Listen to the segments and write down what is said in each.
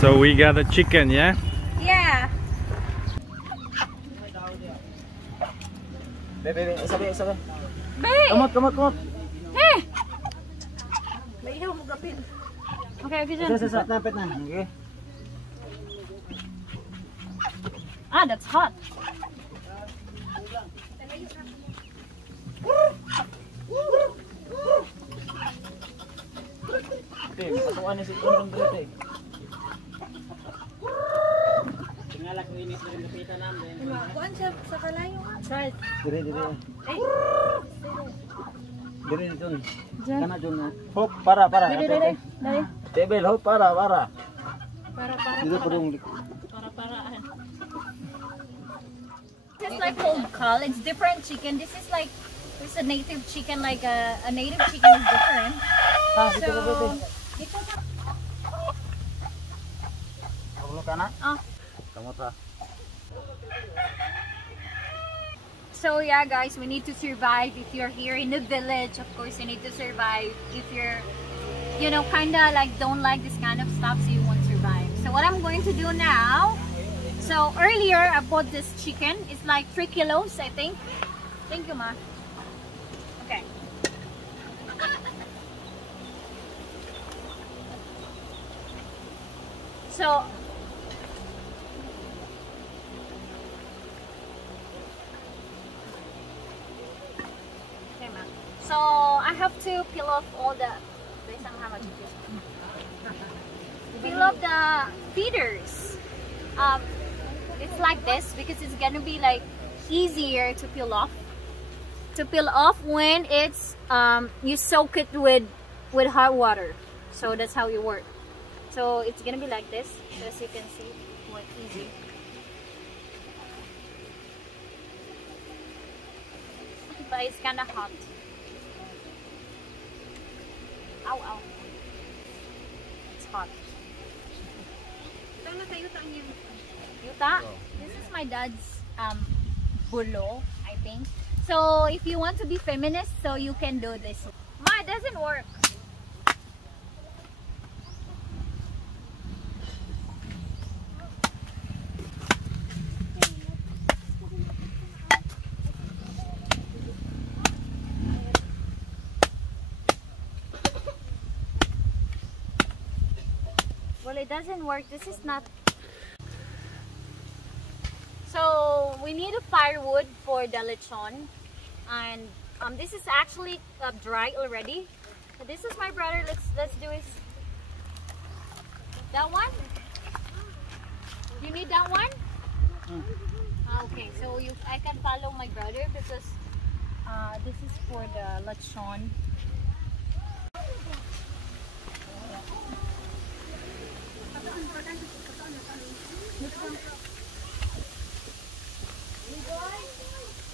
So we got a chicken, yeah? Yeah. Babe, sabi. Babe! Kamot. Hey! Okay, dyan. Napit na. Okay. Ah, that's hot. Okay, pasukan na si Kundong dito. Tingala ko inis na rin kapitan namin. Kuan siya sa kalayo nga. Right. Dire. Dire dun. Kana dun na. Hop, para. Dali. Tebel, hop, para. Para. Dito ko dong. Para. This is like cold call. It's different chicken. This is like there's a native chicken. Like a native chicken is different. Dito ko dito. Ito ka. Ulo ka na? Kamot ra. So yeah, guys, we need to survive. If you're here in the village, of course, you need to survive. If you're, kind of like don't like this kind of stuff, so you won't survive. So what I'm going to do now. So earlier, I bought this chicken. It's like 3 kilos, I think. Thank you, Ma. Okay. So. So I have to peel off all the feeders. It's like this because it's gonna be like easier to peel off. When it's you soak it with hot water. So that's how you work. So it's gonna be like this, as you can see, quite easy. But it's kind of hot. Ow. It's hot. Yuta? This is my dad's bulo, I think. So if you want to be feminist, so you can do this. Ma, it doesn't work. Well, it doesn't work. This is not. So we need a firewood for the lechon, and this is actually dry already. So this is my brother. Let's do it. That one? You need that one? Okay, so I can follow my brother because this is for the lechon.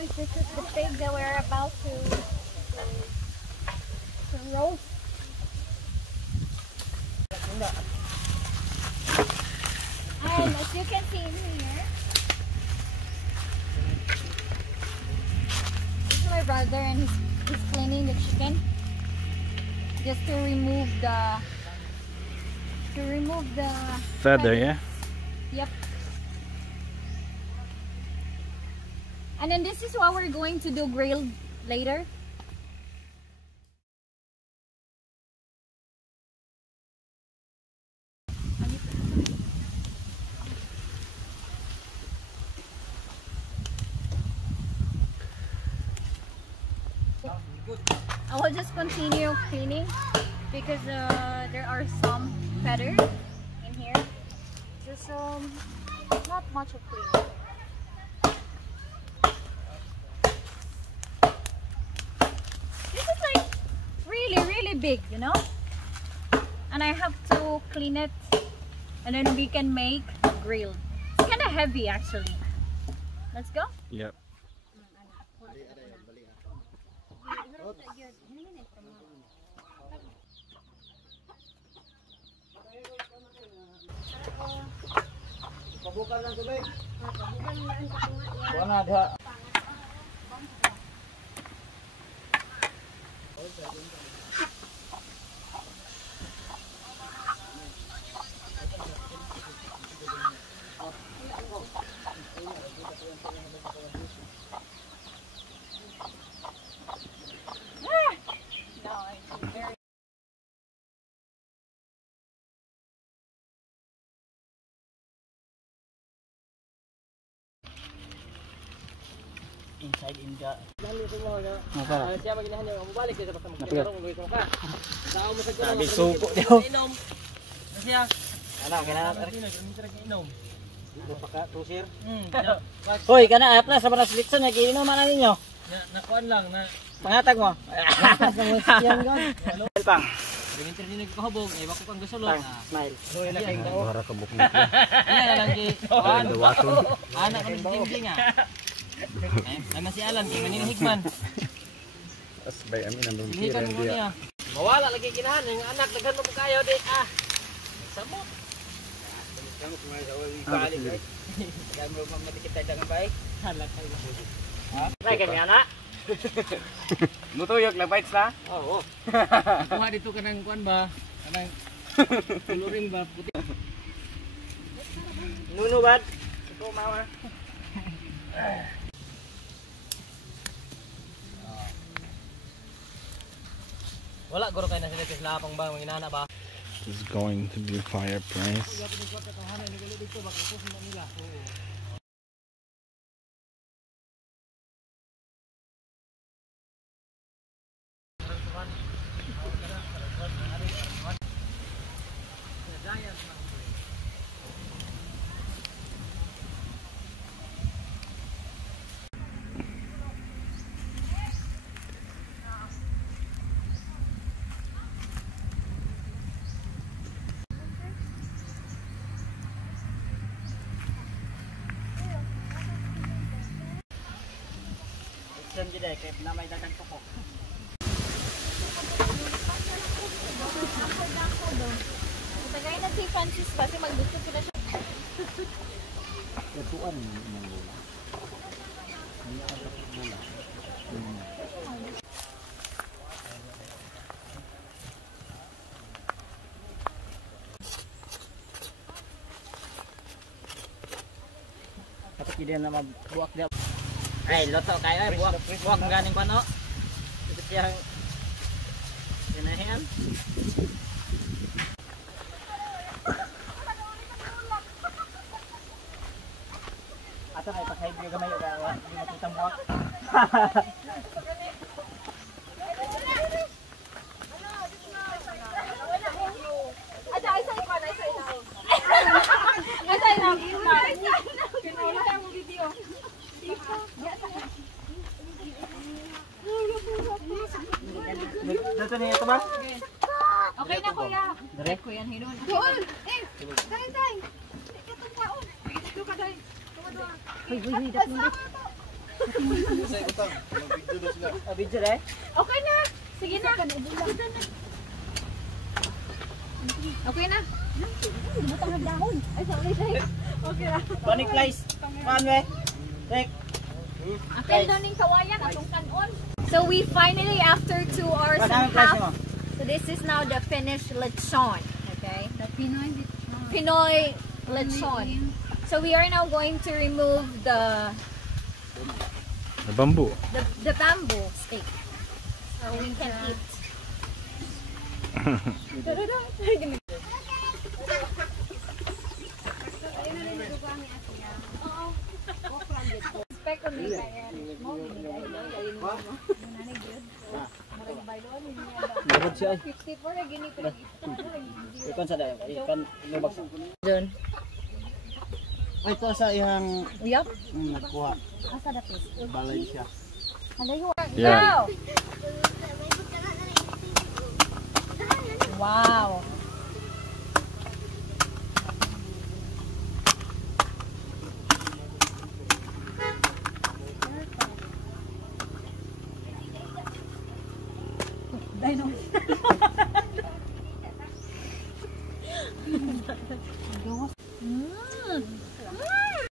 This is the pig that we're about to roast. And as you can see in here, this is my brother, and he's cleaning the chicken just to remove the Feather, yeah? Yep. And then this is what we're going to do grilled later. I will just continue cleaning because there are some feather in here. Just not much of cleaning. This is like really big, and I have to clean it, and then we can make grilled. It's kind of heavy actually. Let's go. Yep. Pabukal lang tubig. Wala ada. inside India. Dali sa mo na. Apa? Siya maginahan niyo, mabalik kayo sa magkakaroon ng gusto ka. Dao mo sa gulo. Sabi suko daw. Inom. Siya. Ano, kailangan Inom. dito pa ka, tusir. Hoy, Hoy, kana ayap na sa banas litson, nagiinom man ninyo. nakuan lang na Pangatag mo. yan gan. Pang. Diminter din nagkahubog, ay bako kang gusulot. Pang, smile. Doy na kayong dao. Para ka bukmuk. Iya lang gi. Dawaton. Anak kami dingding ah. Ay masih alam kay manina higman. Asbay amin ang Hikan mo niya. Mawala lagi kinahan yung anak daghan mo kayo di ah. Samo. Kaya mo matikit tayo dengan baik. Hala kayo. Baik kami anak. Nutuyok lang bites na. Oo. Kuha dito ka ng kuan ba? Kanang coloring ba puti. Nuno bad. Ito mawa. Wala guro kay na sila sa lapang ba mga inana ba? This is going to be fireplace. Diyan gid kay na may dagang tuko. Tagay na si Francis kasi maggusto ko na siya. Tuan Kapag hindi na magbuwak dia. Ay, loto kayo ay buwak ganing pano. Ito siyang ganahan. Ato kay pasay biyo gamay ga di makita buwak. Dito niya ito ba? Okay na kuya. Dire? Kuya hinon. Video deh. Okay na. Sige na. Okay na. Butang ng dahon. Ay, sorry. Okay na. Tonic Lice. Man we. Tek. Akin daw ning kawayan atong kanon. So we finally, after 2 hours and a Padang price mo. half, so this is now the finished lechon. Okay? The Pinoy lechon. Pinoy lechon. So we are now going to remove the bamboo. bamboo steak. So we can eat. Expect on me kaya mo Lubog siya ay. 54 na gini pero Ikon sa dayo. Ikan lubog sa. Doon. Ay to sa ihang Uyap. nakuha. Asa dapit? Balay siya. Halayo. Yeah. Wow. Dino.